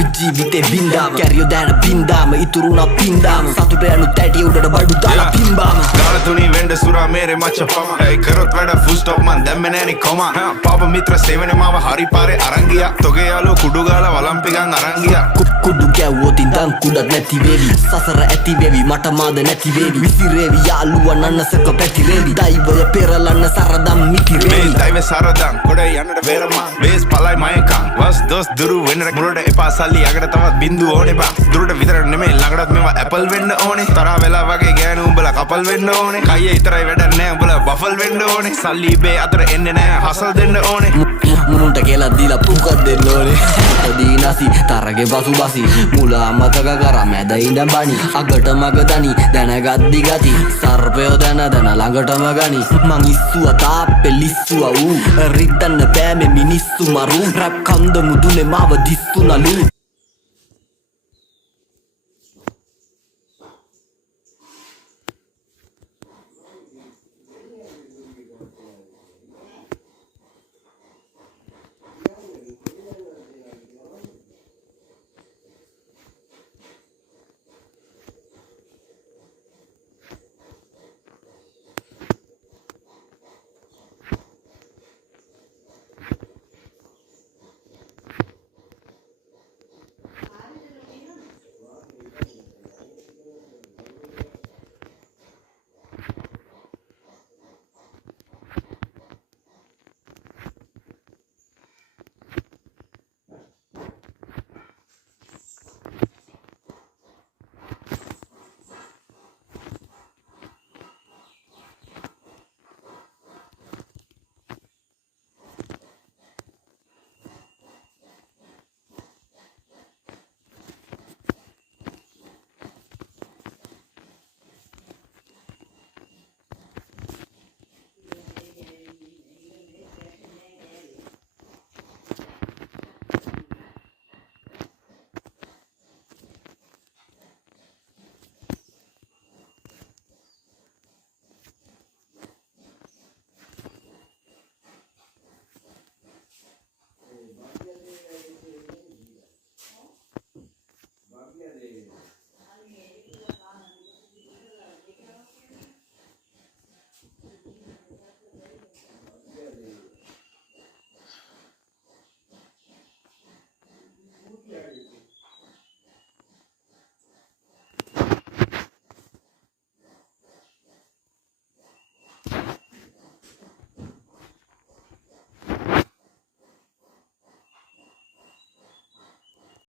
අපි ජීවිතේ බින්දාම කැරියෝ දැන බින්දාම ඉතුරුනා පින්දාම සතුට යනු තැටි උඩට බඩු දාලා පිම්බාම ගාලතුනි වෙන්න සුරා මේරේ මච්ච පම ඒ කරොත් වැඩ ෆුල් ස්ටොප් මන් දැම්මේ නෑනි කොම පාප මිත්‍ර සේවනේ මාව හරි පාරේ අරන් ගියා තොගේ යාළුවෝ කුඩු ගාලා වලම්පිකන් අරන් ගියා කුඩු කැවුවොත් ඉඳන් කුඩක් නැති වේවි සසර ඇති වේවි මට මාද නැති වේවි විසිරේවි යාළුවා නන්නසක පැතිරේවි දෛවය පෙරලන්න සරදම් මිතිරේවි මේ දෛව සරදම් කොට යන්නට වේරමා වේස් පලයි මයකම් වස් දොස් දුරු වෙන්න මුලට එපා සල්ලි යකට තවත් බින්දු ඕනේ බා දුරට විතර නෙමෙයි ළඟටත් මේවා ඇපල් වෙන්න ඕනේ තරහ වෙලා වගේ ගෑනු උඹලා කපල් වෙන්න ඕනේ කයියේ ඉතරයි වැඩක් නෑ උඹලා බෆල් වෙන්න ඕනේ සල්ලි බේ අතර එන්නේ නෑ හසල් දෙන්න ඕනේ මුනුන්ට කියලා දීලා පුකක් දෙන්න ඕනේ දීනසි තරගේ පසු බසි මුලා අමතක කරා මැද ඉඳන් බනි අගට මග දනි දැනගද්දි ගති සර්පයෝ දැන ළඟටම ගනි මං ඉස්සුවා තාප්පේ ලිස්සුවා ඌ රිද්දන්න බෑ මේ මිනිස්සු මරු රැප් කන්ද මුදුනේ මාව දිස්සුනලු